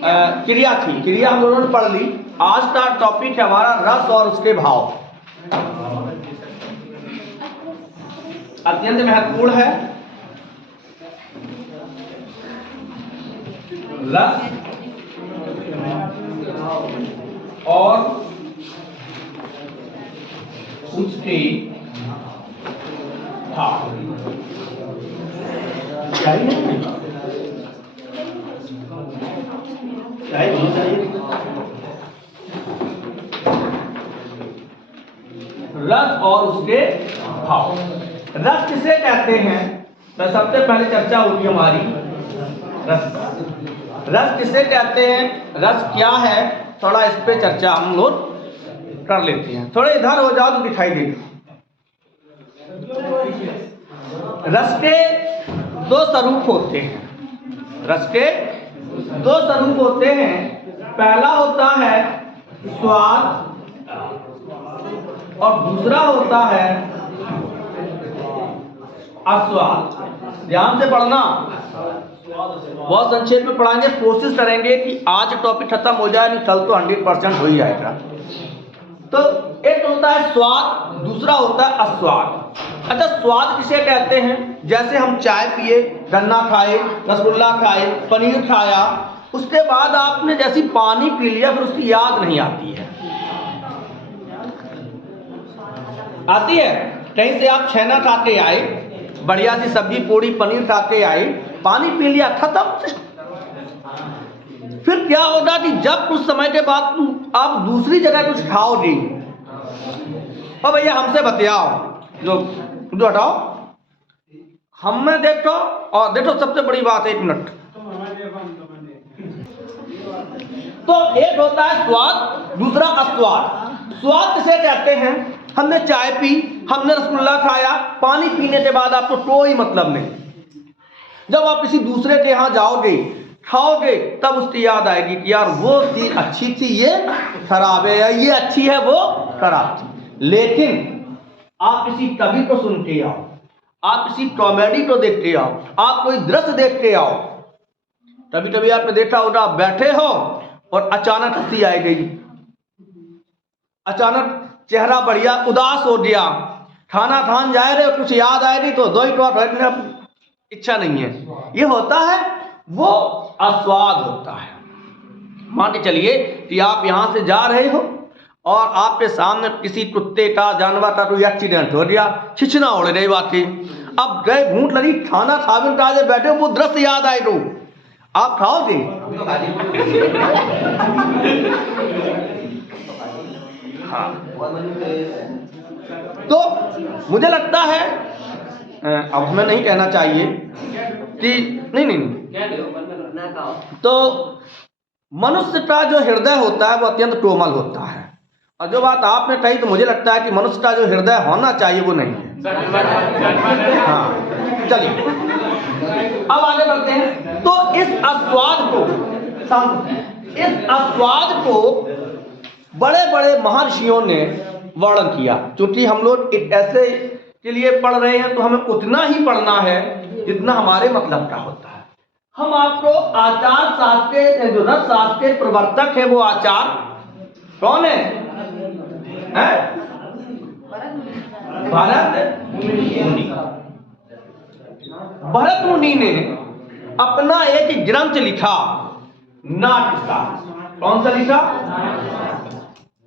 क्रिया थी, क्रिया हम लोगों ने पढ़ ली। आज का टॉपिक है हमारा रस और उसके भाव। अत्यंत महत्वपूर्ण है। रस और उसके भाव। रस और उसके भाव। रस किसे कहते हैं? तो सबसे पहले चर्चा होगी हमारी रस। रस किसे कहते हैं, रस क्या है, थोड़ा इस पे चर्चा हम लोग कर लेते हैं। थोड़े इधर हो जाओ तो दिखाई देगा। रस के दो स्वरूप होते हैं। रस के दो स्वरूप होते हैं। पहला होता है स्वाद और दूसरा होता है आस्वाद। ध्यान से पढ़ना, बहुत संक्षेप में पढ़ाएंगे। कोशिश करेंगे कि आज टॉपिक खत्म हो जाए, नहीं कल तो 100% हो ही जाएगा। तो एक होता है स्वाद, दूसरा होता है आस्वाद। अच्छा, स्वाद किसे कहते हैं? जैसे हम चाय पिए, गन्ना खाए, रसगुल्ला खाए, पनीर खाया, उसके बाद आपने जैसी पानी पी लिया, फिर उसकी याद नहीं आती है। आती है? कहीं से आप छेना खा के आए, बढ़िया सी सब्जी पूड़ी पनीर खा के आए, पानी पी लिया, खत्म। फिर क्या होगा कि जब कुछ समय के बाद आप दूसरी जगह कुछ खाओगे, और भैया हमसे बतियाओ, जो हटाओ, हमें देखो और देखो। सबसे बड़ी बात है, 1 मिनट। तो एक होता है स्वाद, दूसरा आस्वाद। स्वाद किसे कहते हैं? हमने चाय पी, हमने रसगुल्ला खाया, पानी पीने के बाद आपको कोई मतलब नहीं। जब आप किसी दूसरे के यहाँ जाओगे, खाओगे, तब उसकी याद आएगी कि यार वो चीज अच्छी थी, ये खराब है, या ये अच्छी है, वो खराब थी। लेकिन आप किसी कवि को सुन के आओ, आप किसी कॉमेडी को देख के आओ, आप कोई दृश्य देख के आओ। कभी कभी आपने देखा होगा, आप बैठे हो और अचानक हंसी आ गई, अचानक चेहरा बढ़िया उदास हो गया, खाना खान जा रहे हो, कुछ याद आए नहीं तो दो ही टोट बैठने इच्छा नहीं है। ये होता है, वो आस्वाद होता है। मान के चलिए कि आप यहां से जा रहे हो और आपके सामने किसी कुत्ते का, जानवर का कोई एक्सीडेंट हो गया, छिछना उड़ रही बाकी, अब गए भूख लगी, खाना खावे काजे बैठे हो, वो दृश्य याद आए तो आप खाओगे? हाँ। तो मुझे लगता है, अब हमें नहीं कहना चाहिए कि नहीं, तो मनुष्य का जो हृदय होता है वो अत्यंत कोमल होता है। और जो बात आपने कही, तो मुझे लगता है कि मनुष्य का जो हृदय होना चाहिए वो नहीं है। हाँ, चलिए अब आगे बढ़ते हैं। तो इस आस्वाद को बड़े बड़े महर्षियों ने वर्णन किया। क्योंकि हम लोग एक ऐसे के लिए पढ़ रहे हैं, तो हमें उतना ही पढ़ना है जितना हमारे मतलब का होता है। हम आपको आचार शास्त्र के, जो रस शास्त्र के प्रवर्तक है, वो आचार कौन है? भरत मुनि ने अपना एक ग्रंथ लिखा, नाट्यशास्त्र। कौन सा लिखा?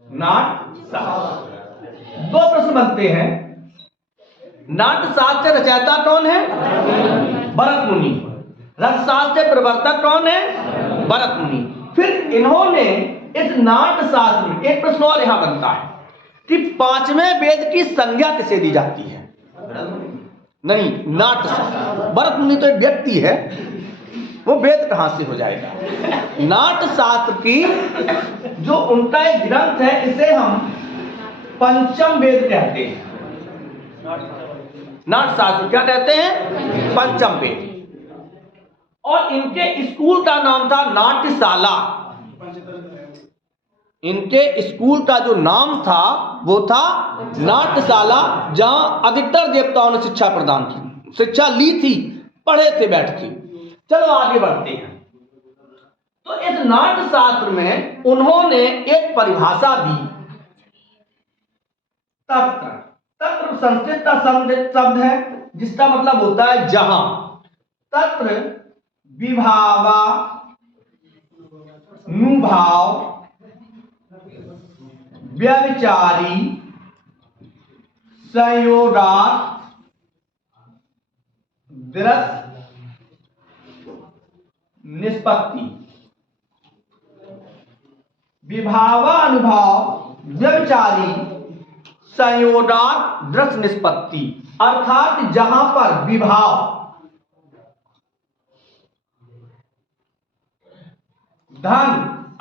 नाट्यशास्त्र। दो प्रश्न बनते हैं, नाट्यशास्त्र के रचयिता कौन है? भरत मुनि। रसशास्त्र के प्रवर्तक कौन है? भरत मुनि। फिर इन्होंने इस नाट्यशास्त्र में एक प्रश्न और यहां बनता है कि 5वें वेद की संज्ञा किसे दी जाती है? नहीं, नाट्यशास्त्र। भरत मुनि तो एक व्यक्ति है, वो वेद कहां से हो जाएगा? नाट्यशास्त्र की जो उनका एक ग्रंथ है, इसे हम पंचम वेद कहते हैं। नाट्यशास्त्र क्या कहते हैं? पंचम वेद। और इनके स्कूल का नाम था नाट्यशाला। इनके स्कूल का जो नाम था वो था नाट्यशाला, जहां अधिकतर देवताओं ने शिक्षा प्रदान की, शिक्षा ली थी, पढ़े थे बैठ के। चलो आगे बढ़ते हैं। तो इस नाट्य शास्त्र में उन्होंने एक परिभाषा दी। तत्र, तत्र संस्कृत का शब्द है जिसका मतलब होता है जहां। तत्र विभावा नुभाव व्यभिचारी संयोगात् विरस निष्पत्ति। विभावा अनुभाव व्यभिचारी संयोगात् विरस निष्पत्ति, अर्थात जहां पर विभाव, धन,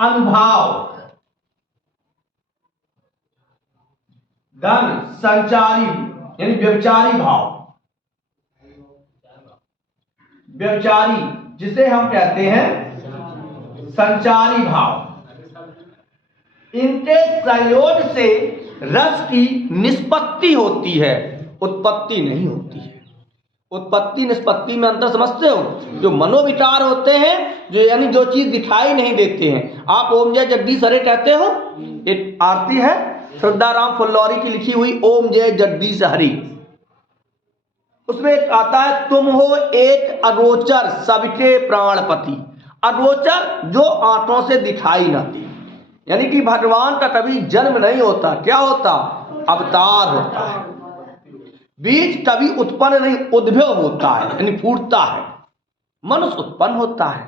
अनुभाव, धन, संचारी यानी व्यभिचारी भाव, व्यभिचारी जिसे हम कहते हैं संचारी भाव, इनके संयोग से रस की निष्पत्ति होती है, उत्पत्ति नहीं होती है। उत्पत्ति निष्पत्ति में अंतर समझते हो? जो मनोविकार होते हैं, जो यानी जो चीज दिखाई नहीं देते हैं। आप ओम जय जगदीश हरे कहते हो, एक आरती है श्रद्धाराम फुल्लौरी की लिखी हुई, ओम जय जगदीश हरि। उसमें एक आता है, तुम हो एक अगोचर सबके प्राणपति। अगोचर जो आंखों से दिखाई न दे, यानी कि भगवान का कभी जन्म नहीं होता। क्या होता? अवतार होता है। बीज कभी उत्पन्न नहीं, उद्भव होता है यानी फूटता है। मनुष्य उत्पन्न होता है,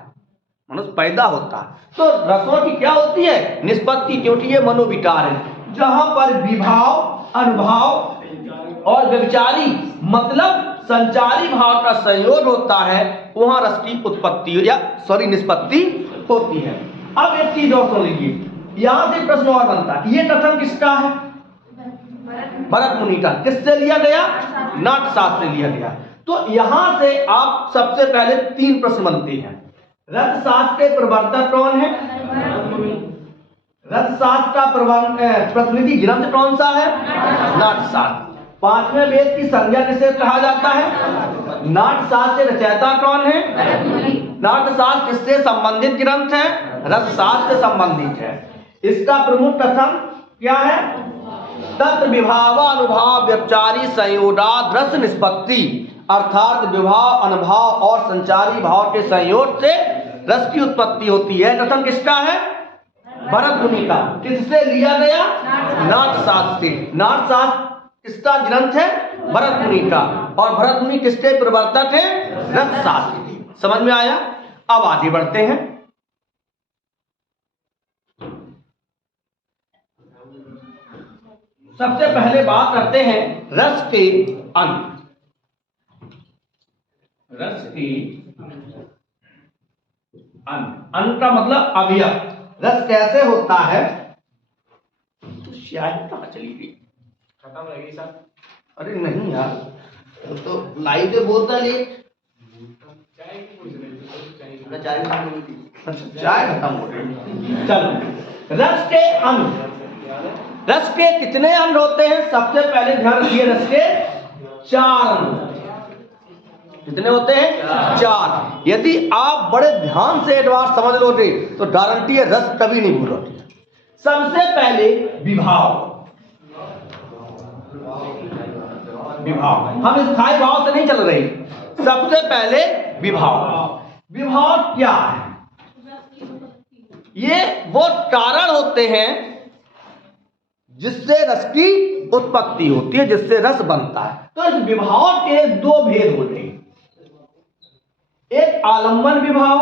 मनुष्य पैदा होता है। तो रसों की क्या होती है? निष्पत्ति, क्योंकि ये मनोविकार है। जहां पर विभाव, अनुभाव और व्यभिचारी मतलब संचारी भाव का संयोग होता है, वहां रस की उत्पत्ति या निष्पत्ति होती है। अब एक चीज और सुन लीजिए, यहां से प्रश्न और बनता है, ये कथन किसका है? भरत मुनि का। किससे लिया गया? नाट्य शास्त्र से लिया गया। तो यहां से आप सबसे पहले 3 प्रश्न बनते हैं। रस शास्त्र के प्रवर्तक कौन है? रस शास्त्र का प्रतिनिधि ग्रंथ कौन सा है? नाट्य शास्त्र। 5वें वेद की संज्ञा किसे कहा जाता है? नाट्य शास्त्र के रचयिता कौन है? नाट्य शास्त्र किससे संबंधित ग्रंथ है? रस शास्त्र से संबंधित है। इसका प्रमुख कथन क्या है? तत्र विभावानुभाव व्यभिचारी संयोगात् रस निष्पत्ति, अर्थात विभाव, अनुभाव और संचारी भाव के संयोग से रस की उत्पत्ति होती है। कथन किसका है? भरत मुनि का। किससे लिया गया? नाट्य शास्त्र से। नाट्य शास्त्र किसका ग्रंथ है? भरत मुनि का। और भरत मुनि किसके प्रवर्तक है? रस शास्त्र के। समझ में आया? अब आगे बढ़ते हैं। सबसे पहले बात करते हैं रस के अंग। रस के अंग, अंग का मतलब अवयव। रस कैसे होता है? तो शायद कहां चली गई? खत्म रह गई सर। अरे नहीं यार, तो लाइव पे बोलता लेट। चाय खत्म हो गई। चलो, रस के अंग। रस के कितने अंग होते हैं? सबसे पहले ध्यान रखिए, रस के 4 अंग। कितने होते हैं? 4। यदि आप बड़े ध्यान से एक बार समझ लोगे तो गारंटी है रस कभी नहीं भूलोगे। सबसे पहले विभाव। विभाव, हम स्थायी भाव से नहीं चल रहे। सबसे पहले विभाव। विभाव क्या है? ये वो कारण होते हैं जिससे रस की उत्पत्ति होती है, जिससे रस बनता है। तो इस विभाव के 2 भेद होते हैं। एक आलंबन विभाव,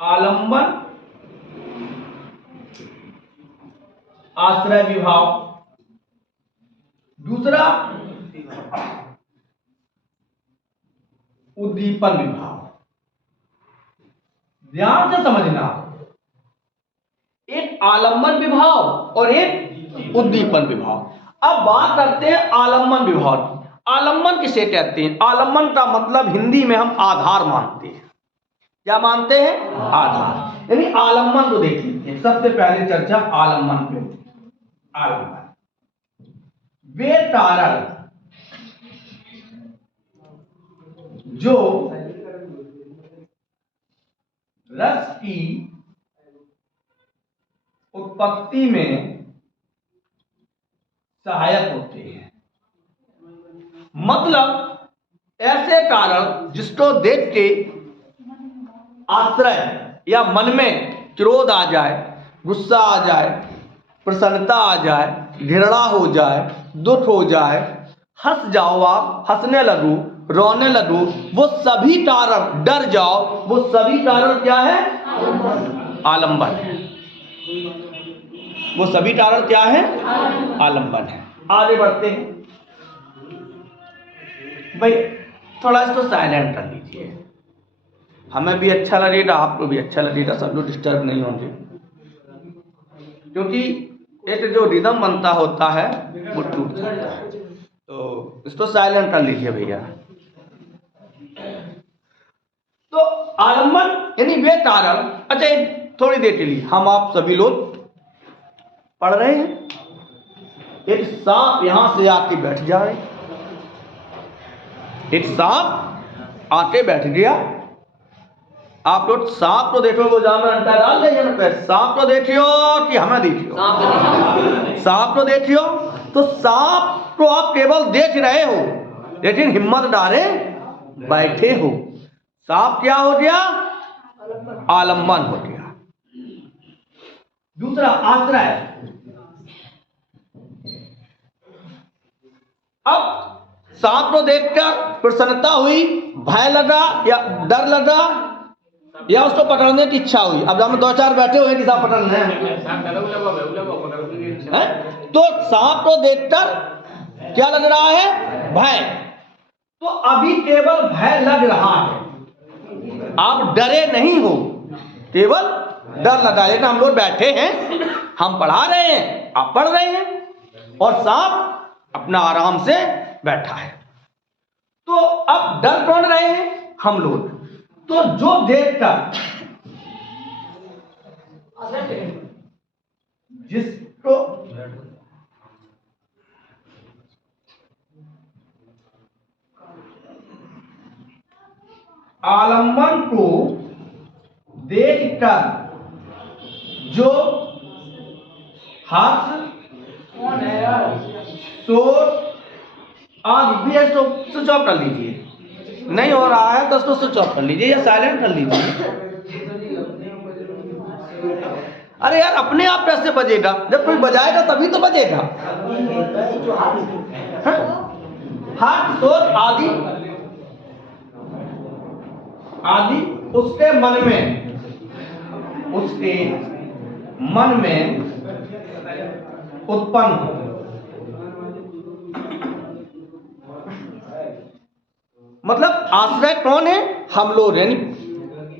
आलंबन आश्रय विभाव। दूसरा उद्दीपन विभाव। ध्यान से समझना, एक आलंबन विभाव और एक उद्दीपन विभाव। अब बात करते हैं आलंबन विभाव की। आलंबन किसे कहते हैं? आलंबन का मतलब हिंदी में हम आधार मानते हैं। क्या मानते हैं? आधार। यानी आलंबन को देख लीजिए, सबसे पहले चर्चा आलंबन पे होती है। आलंबन वे कारण जो रस की उत्पत्ति में सहायक होते हैं। मतलब ऐसे कारण जिसको देख के आश्रय या मन में क्रोध आ जाए, गुस्सा आ जाए, प्रसन्नता आ जाए, घृणा हो जाए, दुख हो जाए, हंस जाओ, आप हंसने लगो, रोने लगो, वो सभी कारण, डर जाओ, वो सभी कारण क्या है? आलंबन है। वो सभी कारण क्या है? आलंबन है। आगे बढ़ते हैं भाई, थोड़ा इसको साइलेंट कर लीजिए, हमें भी अच्छा लगेगा, आपको भी अच्छा लगेगा, सब लोग डिस्टर्ब नहीं होंगे, क्योंकि एक जो रिदम बनता होता है वो टूट जाता है। तो इसको साइलेंट कर लीजिए भैया। तो आलंबन यानी वे कारण। अच्छा, थोड़ी देर के लिए हम आप सभी लोग पढ़ रहे हैं, एक सांप यहां से आके बैठ जाए, एक सांप आके बैठ गया। आप लोग सांप को देखो, वो जाम में अंडा डाल रही है ना, सांप को देखियो कि हमें देखियो? सांप को देखियो। तो सांप को आप केवल देख रहे हो, लेकिन हिम्मत डाले बैठे हो। सांप क्या हो गया? आलंबन हो गया। दूसरा आश्रय। अब सांप को देखकर प्रसन्नता हुई, भय लगा या डर लगा या उसको पकड़ने की इच्छा हुई। अब हम दो चार बैठे हुए कि सांप पकड़ना है, तो सांप को देखकर क्या लग रहा है? भय। तो अभी केवल भय लग रहा है, आप डरे नहीं हो, केवल डर लगा। लेकिन हम लोग बैठे हैं, हम पढ़ा रहे हैं, आप पढ़ रहे हैं, और सांप अपना आराम से बैठा है। तो अब डर कौन रहे हैं? हम लोग। तो जो देखकर, जिसको आलंबन को देखकर जो हर्ष, शोक आदि भी है, तो स्विच ऑफ कर लीजिए। नहीं हो रहा है तो उसको स्विच ऑफ कर लीजिए या साइलेंट कर लीजिए। अरे यार, अपने आप कैसे बजेगा? जब कोई बजाएगा तभी तो बजेगा। हर्ष, शोक आदि आदि उसके मन में उत्पन्न हो। मतलब आश्रय कौन है? हम लोग, यानी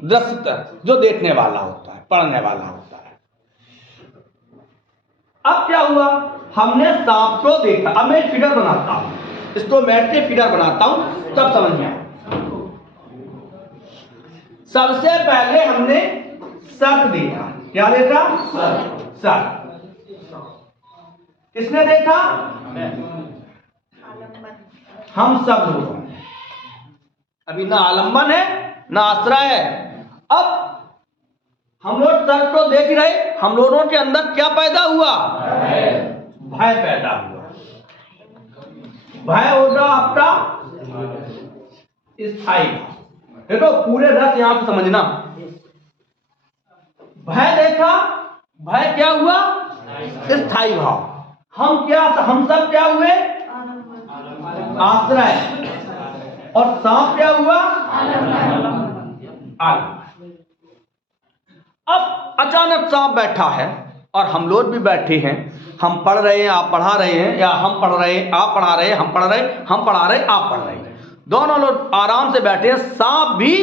दृश्य, जो देखने वाला होता है, पढ़ने वाला होता है। अब क्या हुआ? हमने सांप को देखा। अब मैं एक फिगर बनाता हूं, इसको मैट के फिगर बनाता हूं, तब समझ में आए। सबसे पहले हमने सर्प देखा। क्या देखा? सर्प। किसने देखा? हम सब लोग। अभी ना आलंबन है ना आश्रय है। अब हम लोग सर्प को देख रहे, हम लोगों के अंदर क्या पैदा हुआ? भय पैदा हुआ। भय होगा आपका स्थायी। देखो पूरे रस यहां पर समझना। भय देखा, भय क्या हुआ? स्थायी भाव। हम सब क्या हुए? आश्रय। और सांप क्या हुआ? आलंबन। अब अचानक सांप बैठा है और हम लोग भी बैठे हैं, हम पढ़ रहे हैं, आप पढ़ा रहे हैं, या हम पढ़ रहे हैं, आप पढ़ा रहे हैं, हम पढ़ रहे हैं, हम पढ़ा रहे हैं, आप पढ़ रहे हैं, दोनों लोग आराम से बैठे हैं। सांप भी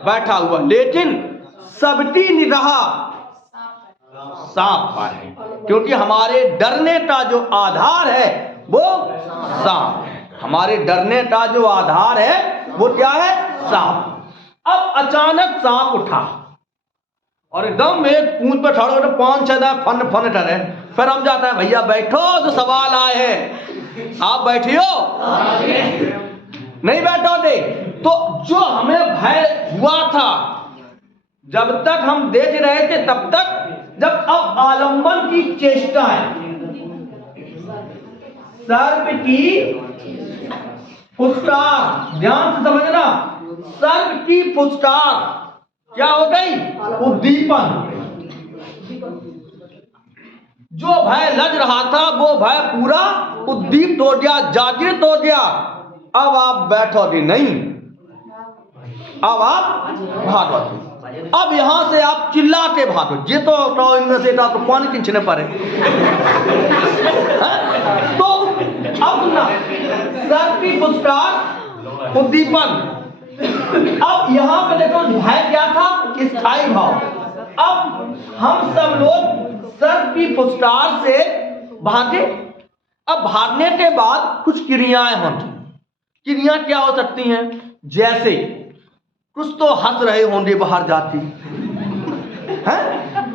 बैठा हुआ, लेकिन सबकी निगाह सांप पर है, क्योंकि हमारे डरने का जो आधार है वो सांप है। हमारे डरने का जो आधार है वो क्या है? सांप। अब अचानक सांप उठा और एकदम एक पूंछ पे खड़ा होकर 5-6 फन करे। फिर हम जाता है, भैया बैठो, जो सवाल आए हैं आप बैठियो, नहीं बैठोगे। तो जो हमें भय हुआ था, जब तक हम देख रहे थे तब तक, जब अब आलम्बन की चेष्टाएं, सर्प की फुसकार, ध्यान से समझना, सर्प की फुसकार क्या हो गई? उद्दीपन। जो भय लज रहा था वो भय पूरा उद्दीप्त हो गया, जागृत हो गया। अब आप बैठोगे नहीं, अब आप भागोगे। अब यहां से आप चिल्ला के भागो, ये तो इनमें से तो पानी खींचने पड़े। तो अब ना सर्प की फुसकार, उद्दीपन। अब यहां पे देखो भय क्या था? स्थायी भाव। अब हम सब लोग सर्प की फुसकार से भागे। अब भागने के बाद कुछ क्रियाएं होंगी। क्रिया क्या हो सकती हैं? जैसे कुछ तो हंस रहे होंगे बाहर जाती हैं,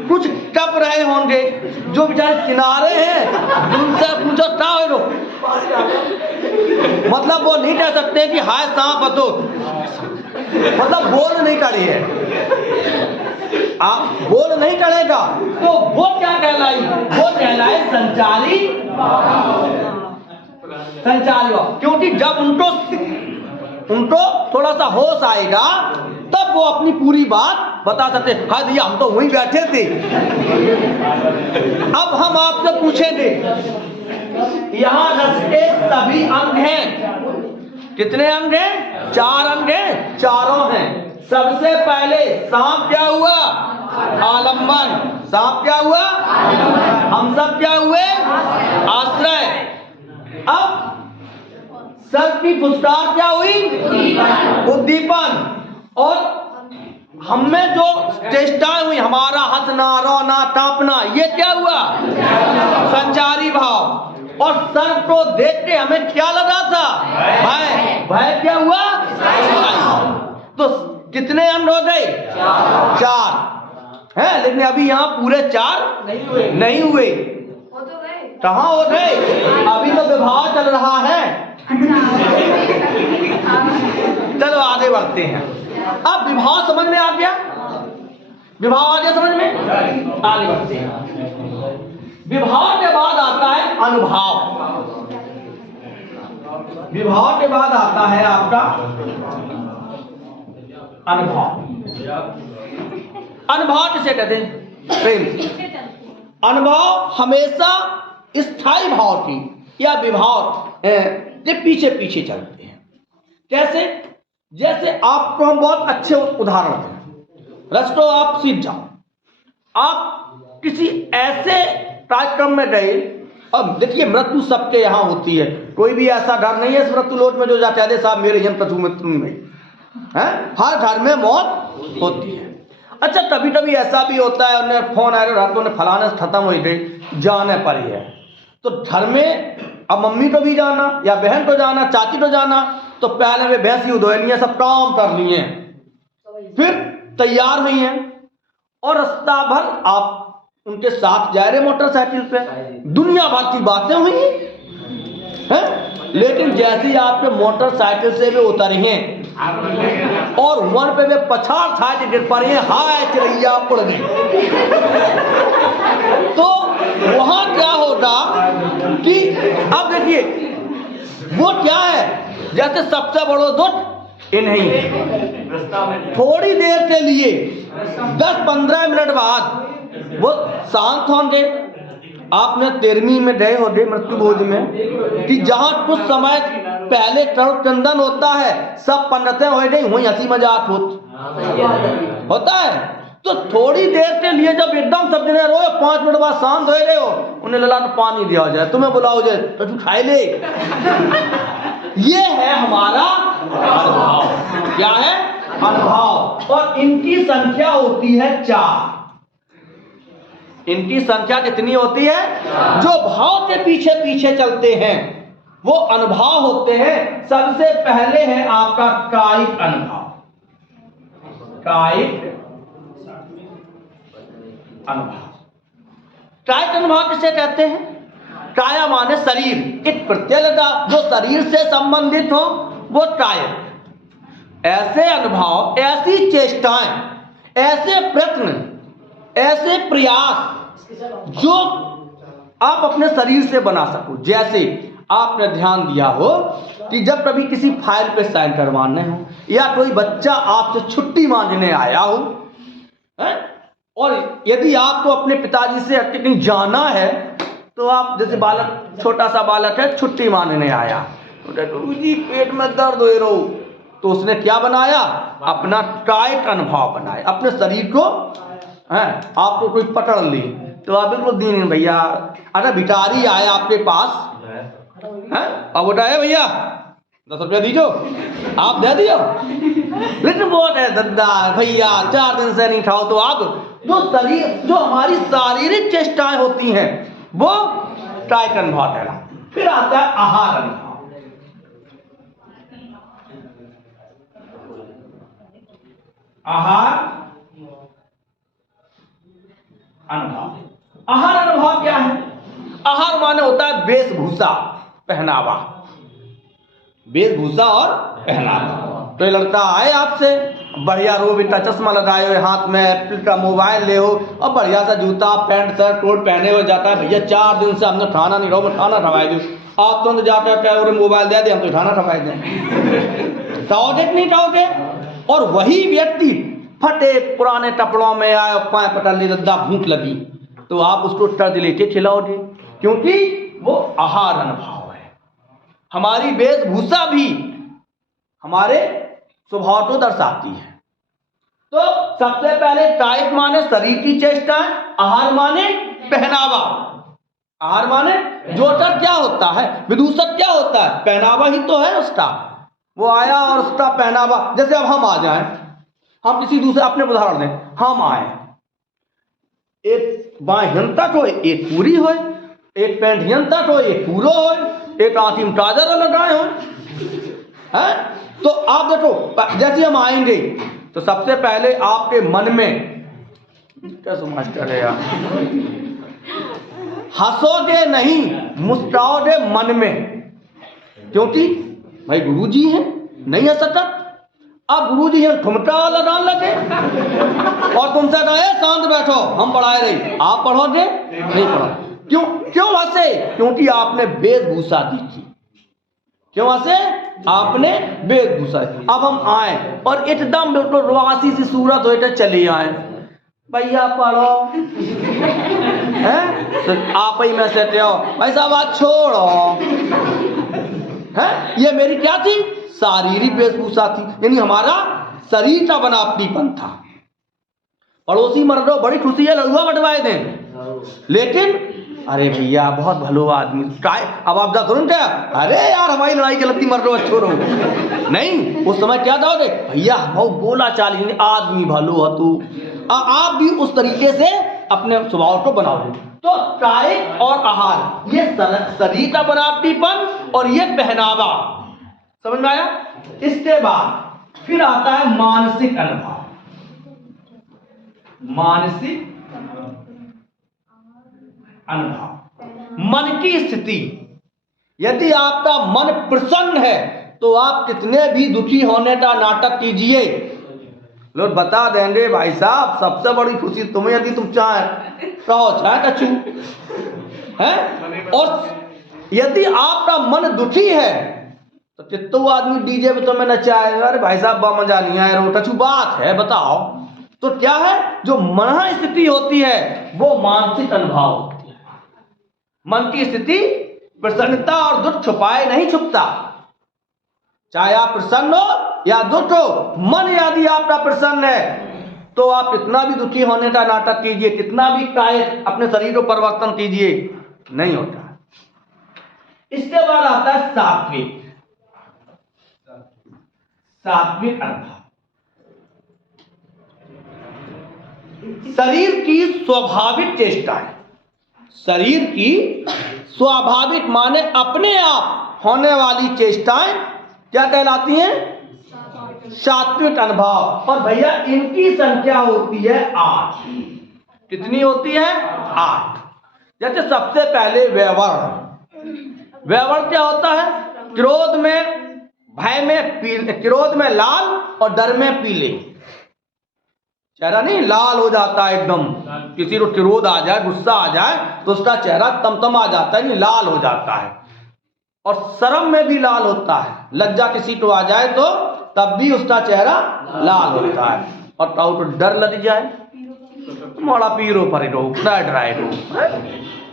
कुछ टप रहे होंगे, जो बेचारे किनारे हैं उनसे पूछो क्या हो रो, मतलब वो नहीं कह सकते कि हाय सांप बतो, मतलब बोल नहीं करी है, आप बोल नहीं करेगा तो वो क्या कहलाई? वो कहलाए संचारी, संचारी भाव। क्योंकि जब उनको थोड़ा सा होश आएगा तब वो अपनी पूरी बात बता सकते। हाँ भैया हम तो वहीं बैठे थे। अब हम आपसे पूछेंगे, यहाँ रस के सभी अंग हैं। कितने अंग हैं? 4 अंग हैं, चारों हैं। सबसे पहले सांप क्या हुआ? आलम्बन। सांप क्या हुआ? हम सब क्या हुए? आश्रय। अब सर्प की फुसकार क्या हुई? उद्दीपन। और हमें जो चेष्टाएं हुई, हमारा हंसना, रोना, कांपना, ये क्या हुआ? संचारी भाव। और सर्प को देख के हमें क्या लगा था? भय। भय क्या हुआ? तो कितने अंग हो गए? 4 है, लेकिन अभी यहाँ पूरे 4 नहीं हुए। कहाँ हो गए? अभी तो विवाह चल रहा है। चलो आगे बढ़ते हैं। अब विवाह समझ में आ गया? विवाह आ गया समझ में? आगे बढ़ते हैं। विवाह के बाद आता है अनुभाव। विवाह के बाद आता है आपका अनुभव। अनुभव किसे कहते हैं? प्रेम। अनुभव हमेशा स्थायी भाव की या विभाव के पीछे पीछे चलते हैं। कैसे? जैसे आपको हम बहुत अच्छे उदाहरण दें। रस्तो आप सीख जाओ। आप किसी ऐसे कार्यक्रम में गए, अब देखिए मृत्यु सबके यहाँ होती है, कोई भी ऐसा घर नहीं है इस मृत्यु लोट में जो जाते हैं साहब मेरे यंत्र में है। हर घर में मौत होती है। अच्छा कभी कभी ऐसा भी होता है, उन्हें फोन आया रात में फलाने से खत्म हो गई, जाने पर ही है, तो घर में अब मम्मी को भी जाना या बहन को जाना, चाची को जाना, तो पहले वे भैंसी उधोए लिए, सब काम कर लिए, फिर तैयार हुई हैं और रास्ता भर आप उनके साथ जा रहे मोटरसाइकिल पे, दुनिया भर की बातें हुई हैं। लेकिन जैसे ही आपके मोटरसाइकिल से वे उतरे हैं और वन पे वे पछाड़ छाड़ गिर पड़े हैं, हाय चिड़ैया उड़ गई, तो वहां क्या होगा कि अब देखिए वो क्या है, जैसे सबसे बड़ो दुख इन्हीं है। थोड़ी देर के लिए 10-15 मिनट बाद वो शांत होंगे। आपने 13वीं में गए हो मृत्यु भोज में कि जहां कुछ समय पहले करुण चंदन होता है, सब पंडितें हो गई, वहीं हंसी मजाक होता है। तो थोड़ी देर के लिए जब एकदम सब जने रोए, 5 मिनट बाद शांत हो गए हो, उन्हें लला तो पानी दिया जाए, तुम्हें बुलाओ जाए तो तू खाए ले। ये है हमारा अनुभव। क्या है? अनुभव। और इनकी संख्या होती है 4। इनकी संख्या कितनी होती है? जो भाव के पीछे पीछे चलते हैं वो अनुभव होते हैं। सबसे पहले है आपका कायिक अनुभव। कायिक अनुभव। कायिक अनुभव किसे कहते हैं? काया माने शरीर, एक प्रत्यलता जो शरीर से संबंधित हो वो कायिक। ऐसे अनुभव, ऐसी चेष्टाएं, ऐसे प्रयत्न, ऐसे प्रयास जो आप अपने शरीर से बना सको। जैसे आपने ध्यान दिया हो कि जब कभी किसी फाइल पे साइन करवाने हो, या कोई बच्चा आपसे छुट्टी मांगने आया हो, है? और यदि आपको अपने पिताजी से कहीं जाना है, तो आप जैसे बालक, छोटा सा बालक है, छुट्टी मांगने आया, तो गुरु जी पेट में दर्द हो रहा, तो उसने क्या बनाया? अपना टाइट अनुभव बनाया अपने शरीर को, है? आपको कोई पकड़ ली तो आप बिल्कुल दीन भैया, अरे भिखारी आए आपके पास, है? अब उठाए भैया 10 रुपया दीजो, आप दे दियो, लेकिन बहुत है दद्दा भैया 4 दिन से नहीं खाओ, तो आप जो शरीर, जो हमारी शारीरिक चेष्टाएं होती हैं, वो टाइट अनुभव कहलाती। फिर आता है आहार अनुभव। आहार अनुभव, आहार अनुभव क्या है? आहार माने होता है वेशभूषा, पहनावा, वेशभूषा और पहनावा। तो लड़का आए आपसे, बढ़िया रो बेटा चश्मा लगाए हुए, हाथ में एप्पल का मोबाइल ले हो, और बढ़िया सा जूता पैंट शर्ट कोट पहने हुए जाता है, भैया 4 दिन से हमने खाना नहीं खाओ, मैं खाना खवाई दूँ। आप तो जाकर कह मोबाइल दे दे, हम तो खाना खवाई दें, खाओगे कि नहीं खाओगे? और वही व्यक्ति फटे पुराने कपड़ों में आए, पाए पटल ले, दद्दा भूख लगी, तो आप उसको तर्ज लेके खिलाओगे, क्योंकि वो आहार अनुभव है। हमारी वेशभूषा भी हमारे स्वभाव को दर्शाती है। तो सबसे पहले टाइप माने शरीर की चेष्टाएं, आहार माने पहनावा। आहार माने जोटर क्या होता है, विदूषक क्या होता है? पहनावा ही तो है उसका। वो आया और उसका पहनावा, जैसे अब हम आ जाएं, हम किसी दूसरे, अपने उदाहरण दें, हम आए, एक बाह्यन तक हो, एक पूरी हो, एक पैंटियन तक हो, एक पूरो हो, एक आंखी में काजल लगाए हो, है? तो आप देखो, जैसे हम आएंगे तो सबसे पहले आपके मन में, कैसे मास्टर है यार, हंसोगे नहीं, मुस्कुराओगे मन में, क्योंकि भाई गुरुजी हैं, नहीं हंस सकता। अब गुरुजी हैं ठुमका लगाने लगे और तुमसे कहे शांत बैठो, हम पढ़ाए रही, आप पढ़ोगे नहीं पढ़ोगे। क्यों हंसे? क्योंकि आपने वेशभूषा देखी। क्यों हंसे? आपने वेशभूषा। अब हम आए और एकदम बिल्कुल रुआसी सी सूरत हो, चले आए, भैया पढ़ो, हैं? तो आप ही में से भाई साहब बात छोड़ो, है? ये मेरी क्या थी? शारीरिक वेशभूषा थी, यानी हमारा शरीर का बनावटीपन था। पड़ोसी मर्दों बड़ी खुशी है, लड़ुआ बंटवाए दें, लेकिन अरे भैया बहुत भलो आदमी, अब आप तुरंत क्या, अरे यार हमारी लड़ाई चलती, मर्दों छोड़ो, नहीं, उस समय क्या था, भैया बहुत बोला चाली आदमी भलो है तू। आप भी उस तरीके से अपने स्वभाव को बनाओ। तो कायिक और आहार, ये शरीर का बनावटीपन और ये पहनावा, समझ में आया? इसके बाद फिर आता है मानसिक अनुभव। मानसिक अनुभव, मन की स्थिति। यदि आपका मन प्रसन्न है तो आप कितने भी दुखी होने का नाटक कीजिए, लोग बता देंगे भाई साहब सबसे बड़ी खुशी तुम्हें, यदि तुम चाहे कचू है। और यदि आपका मन दुखी है तो कितने आदमी डीजे पे तुम्हें नचाए, अरे भाई साहब बा मजा नहीं आया, रो कचू बात है, बताओ। तो क्या है, जो मन स्थिति होती है वो मानसिक अनुभव होती है। मन की स्थिति प्रसन्नता और दुख छुपाए नहीं छुपता, चाहे आप प्रसन्न हो या दुख हो। मन यदि आपका प्रसन्न है तो आप कितना भी दुखी होने का नाटक कीजिए, कितना भी कायिक अपने शरीर को परिवर्तन कीजिए, नहीं होता। इसके बाद आता है सात्विक। सात्विक अनुभव, शरीर की स्वाभाविक चेष्टाएं। शरीर की स्वाभाविक माने अपने आप होने वाली चेष्टाएं क्या कहलाती हैं? सात्विक अनुभव। और भैया इनकी संख्या होती है 8। कितनी होती है? 8। जैसे सबसे पहले व्यवहार। व्यवहार क्या होता है? क्रोध में, भय में क्रोध में लाल और डर में पीले। चेहरा नहीं लाल हो जाता है एकदम, किसी को क्रोध आ जाए, गुस्सा आ जाए तो उसका चेहरा तमतमा जाता है, नहीं लाल हो जाता है। और शर्म में भी लाल होता है, लज्जा किसी को आ जाए तो तब भी उसका चेहरा लाल होता है। और ताऊ तो डर लग जाए, मोड़ा पीरो पर डराए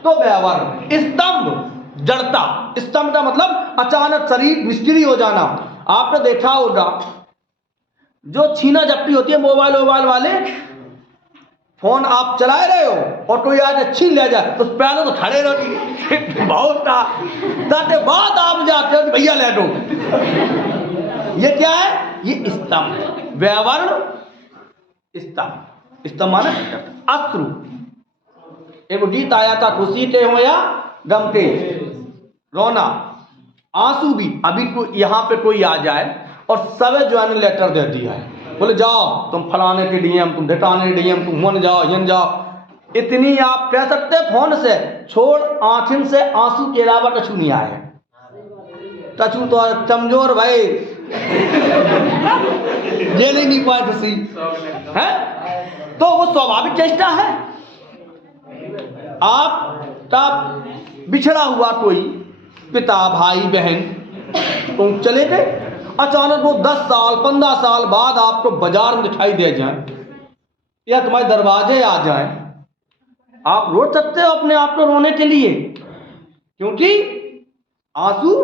तो व्यवहार। स्तंभ जड़ता, स्तंभ का मतलब अचानक शरीर निष्क्रिय हो जाना। आपने देखा होगा जो छीना झपटी होती है, मोबाइल वाले फोन आप चला रहे हो और कोई आज छीन ले जाए तो पहले तो खड़े रहो बहुत ताते बाद आप जाते हो भैया ले दो। ये क्या है? ये स्तंभ, व्यवहार स्तंभ। स्तंभ माने अश्रु। एक गीत आया था, खुशी के हो या गम के, रोना आंसू भी। अभी यहाँ पे कोई आ जाए और सबे ज्वाइनिंग लेटर दे दिया है, बोले जाओ तुम फलाने के डीएम, तुम ढिकाने के डीएम, तुम वन जाओ यन जाओ। इतनी आप कह सकते फोन से, छोड़ आंखिन से आंसू के अलावा कछु नहीं आए। कछु तो कमजोर भाई जेल ही नहीं पाए खुशी है। तो वो स्वाभाविक चेष्टा है। आपका बिछड़ा हुआ कोई पिता भाई बहन तुम चले गए, अचानक वो 10 साल 15 साल बाद आपको बाजार में दिखाई दे जाए या तुम्हारे दरवाजे आ जाए, आप रो सकते हो अपने आप को रोने के लिए, क्योंकि आंसू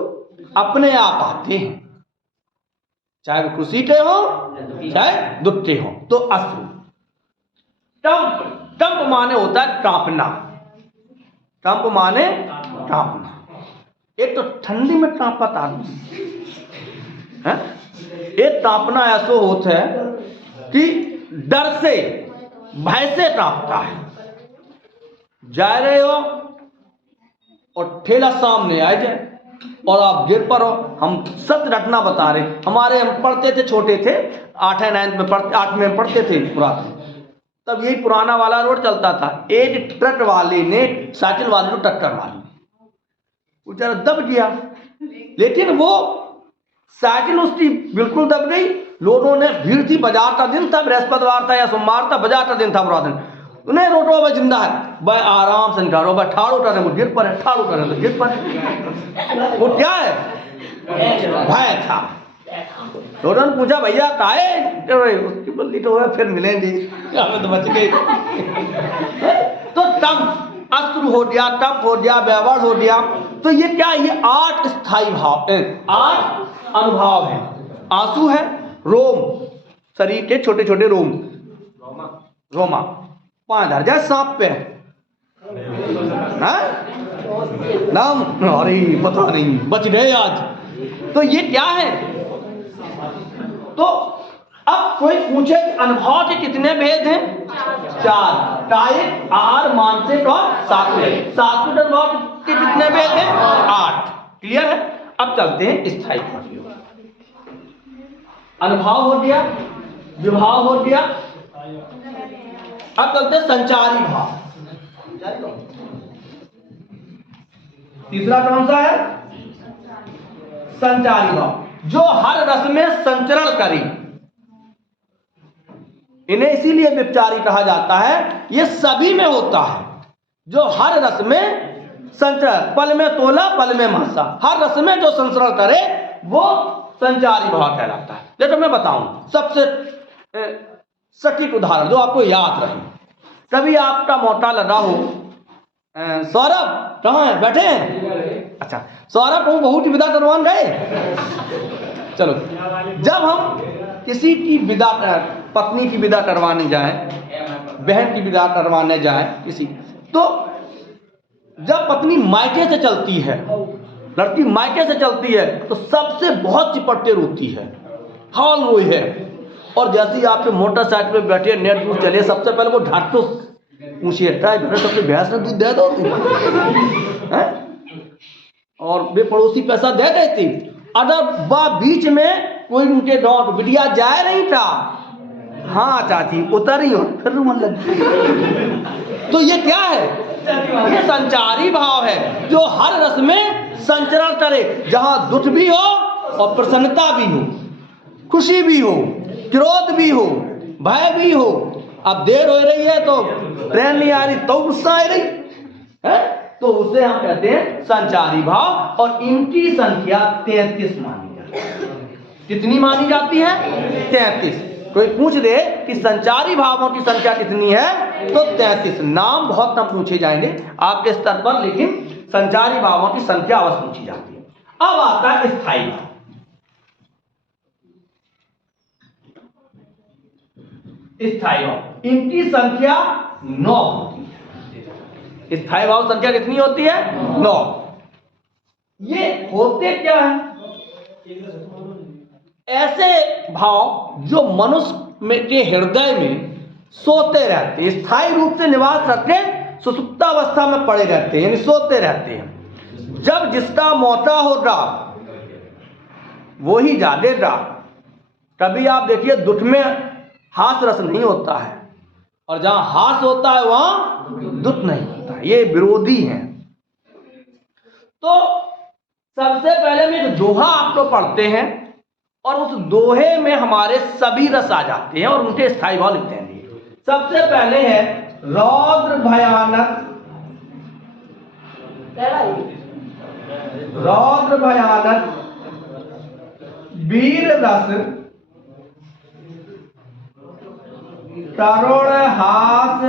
अपने आप आते हैं, चाहे वो खुशी के हो चाहे दुख के हो। तो अश्रु। कंप, कंप माने होता है कांपना। कंप माने कांपना। एक तो ठंडी में कांपत आदमी है, एक कांपना ऐसा होता है कि डर से भय से कांपता है। जा रहे हो और ठेला सामने आ जाए और आप गिर पड़ो। हम सत्य घटना बता रहे, हमारे हम पढ़ते थे, छोटे थे, 8वीं 9वीं में पढ़ते, 8वीं में पढ़ते थे पुराना, तब यही पुराना वाला रोड चलता था। एक ट्रक वाले ने साइकिल वाले को टक्कर मारी, बेचारा दब गया, लेकिन वो साइकिल उसकी बिल्कुल दब गई। लोगों ने भीड़ थी, बाजार का दिन था, बृहस्पतिवार था या सोमवार था, बाजार का दिन था पूरा दिन। उन्हें रोटो में जिंदा है भाई, आराम से निकालो भाई, ठाड़ो करे वो गिर पड़े, ठाड़ो करे तो गिर पड़े। वो क्या है? भय था। लोगों ने पूछा भैया काहे? उसकी बोली तो है फिर मिलेंगे, हमें तो बच गए। तो तब अश्रु हो गया, तप हो गया, व्यवहार हो गया। तो ये क्या? ये 8 स्थायी भाव, 8 अनुभाव है। आंसू है, रोम, शरीर के छोटे छोटे रोम, रोमा, पांच धर जाए सांप पे नाम, अरे पता नहीं बच गए आज। तो ये क्या है? तो अब कोई पूछे अनुभव के कितने भेद हैं? 4, कायिक, आहार, मानसिक और सात्विक। सात्विक अनुभव के कितने भेद हैं? 8। क्लियर है? अब चलते हैं स्थायी भाव। अनुभव हो गया, विभाव हो गया, अब चलते हैं संचारी भाव। तीसरा कौन सा है? संचारी भाव, जो हर रस में संचरण करी। इन्हें इसीलिए व्यभिचारी कहा जाता है, ये सभी में होता है, जो हर रस में संचरण, पल में तोला पल में मासा, हर रस में जो संचरण करे वो संचारी भाव कहलाता है। देखो मैं बताऊं सबसे सटीक उदाहरण जो आपको याद रहे। कभी आपका मोटा लगा हो, सौरभ कहाँ है? बैठे हैं? अच्छा, सौरभ को बहुत विदा करवान गए। चलो, जब हम किसी की विदा, पत्नी की विदा करवाने जाएं, बहन की विदा करवाने जाएं किसी, तो जब पत्नी मायके से चलती है, लड़की मायके से चलती है, तो सबसे बहुत चिपटते रोती है, हाल रोई है। और जैसे ही आपके मोटरसाइकिल पे बैठे नेट दूर चले, सबसे पहले वो ढाट तो पूछिए ड्राइवर सबसे भैंस ने दूध दे दो है? और वे पड़ोसी पैसा दे गए थे। अगर बीच में कोई उनके गाँव बिटिया जाए नहीं था, हाँ चाची उतरी हो, फिर मन लग। तो ये क्या है? ये संचारी भाव है, जो हर रस में संचरण करे, जहां दुख भी हो और प्रसन्नता भी हो, खुशी भी हो, क्रोध भी हो, भय भी हो, अब देर हो रही है तो ट्रेन नहीं आ रही तो गुस्सा आ रही है, तो उसे हम कहते हैं संचारी भाव। और इनकी संख्या 33 मानी जाती है। कितनी मानी जाती है? 33। कोई पूछ दे कि संचारी भावों की संख्या कितनी है तो 33। नाम बहुत कम पूछे जाएंगे आपके स्तर पर, लेकिन संचारी भावों की संख्या अवश्य पूछी जाती है। अब आता है स्थायी भाव। स्थायी भाव इनकी संख्या 9 होती है। स्थायी भाव संख्या कितनी होती है? 9। ये होते क्या है? ऐसे भाव जो मनुष्य में के हृदय में सोते रहते हैं, स्थायी रूप से निवास करके सुषुप्तावस्था में पड़े रहते हैं, यानी सोते रहते हैं। जब जिसका मौका होगा वो ही जागेगा। कभी आप देखिए दुख में हास रस नहीं होता है, और जहां हास होता है वहां दुख नहीं होता है। ये विरोधी हैं। तो सबसे पहले हम एक दोहा आपको पढ़ते हैं, और उस दोहे में हमारे सभी रस आ जाते हैं और उनके स्थायी भाव लिखते हैं। सबसे पहले है रौद्र भयानक, रौद्र भयानक वीर रस करुण हास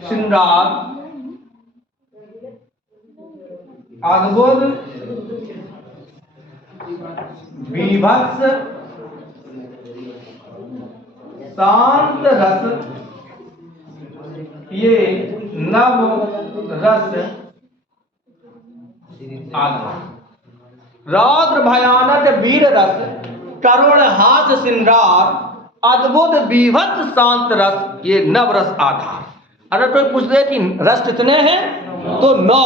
श्रृंगार अद्भुत बीभत्स शांत रस, ये नव रस आधार। रौद्र भयानक वीर रस करुण हास श्रृंगार अद्भुत बीभत्स शांत रस, ये नव रस आधार। अगर कोई पूछ दे कि रस कितने हैं तो 9।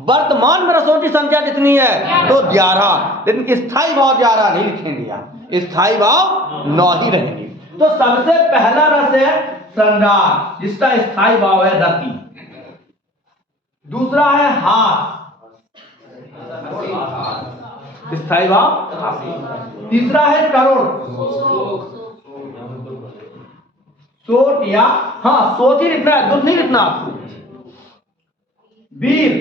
वर्तमान में रसों की संख्या कितनी है तो 11, लेकिन स्थायी भाव 11 नहीं लिखेंगे आप, स्थायी भाव 9 ही रहेंगे। तो सबसे पहला रस है श्रृंगार, जिसका स्थायी भाव है रति। दूसरा है हास, स्थायी भाव। तीसरा है करुण, सोट या सोट ही लिखना है, दुख नहीं लिखना आपको। वीर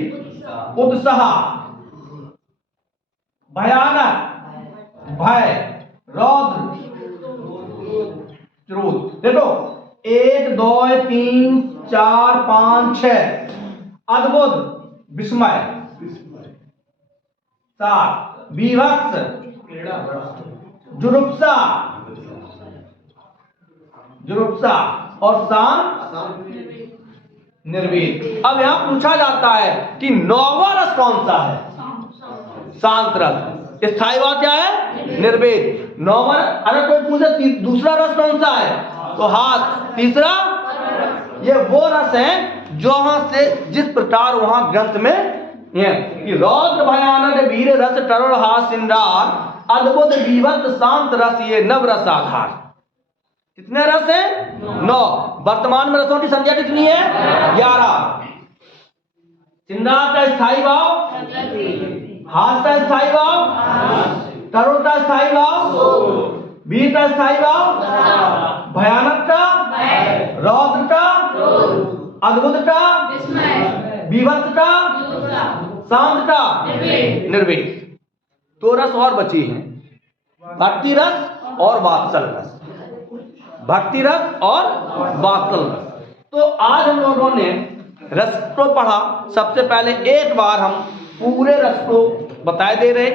उत्साह, भयानक भय, रौद्र क्रोध। देखो 1 2 3 4 5 6, अद्भुत विस्मय 7, बीभत्स जुरुप्सा, जुरुप्सा और शांत निर्वीर। अब यहां पूछा जाता है कि 9वां रस कौन सा है? शांत रस। स्थायी भाव क्या है? निर्वेद। 9वां, अगर कोई पूछे दूसरा रस कौन सा है तो हास। तीसरा, ये वो रस है जो वहां से जिस प्रकार वहां ग्रंथ में है कि रौद्र भयानक वीर रस करुण हास श्रृंगार अद्भुत बीभत्स शांत रस, ये नव रस आधार। कितने रस हैं? 9। वर्तमान में रसों की संख्या कितनी है? 11। श्रृंगार का स्थायी भाव, हास का स्थायी भाव, करुण का स्थायी भाव, वीर का स्थायी भाव, भयानक का, रौद्र का, अद्भुत का, बीभत्स का, शांत का, निर्वेद। 2 रस और बची हैं, भक्ति रस और वात्सल रस। भक्ति रस और वात्सल रस। तो आज हम लोगों ने रस को पढ़ा। सबसे पहले एक बार हम पूरे रस को बता दे रहे,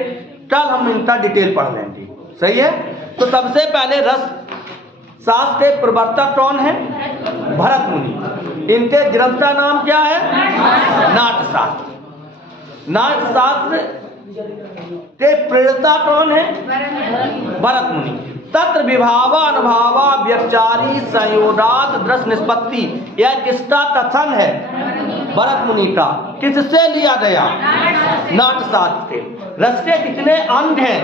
कल हम इनका डिटेल पढ़ लेंगे, सही है। तो सबसे पहले रस शास्त्र के प्रवर्तक कौन है? भरत मुनि। इनके ग्रंथ का नाम क्या है? नाट्यशास्त्र। नाट्यशास्त्र के प्रेरता कौन है? भरत मुनि। तत्र विभावा अनुभावा व्यभिचारी संयोगात दृश्य निष्पत्ति, यह किसका कथन है? भरत मुनि का। किससे लिया गया? नाट्यशास्त्र से। रस के कितने अंग हैं?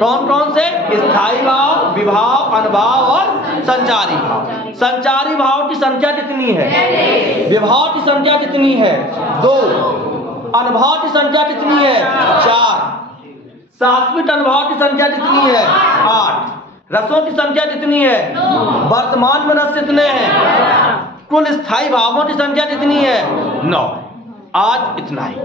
कौन कौन से? स्थायी भाव, विभाव, अनुभाव और संचारी भाव। संचारी भाव की संख्या कितनी है? विभाव की संख्या कितनी है? 2। अनुभाव की संख्या कितनी है? 4। सात्विक अनुभाव की संख्या कितनी है? 8। रसों की संख्या कितनी है? वर्तमान में रस कितने हैं? कुल स्थायी भावों की संख्या कितनी है? 9। आज इतना ही।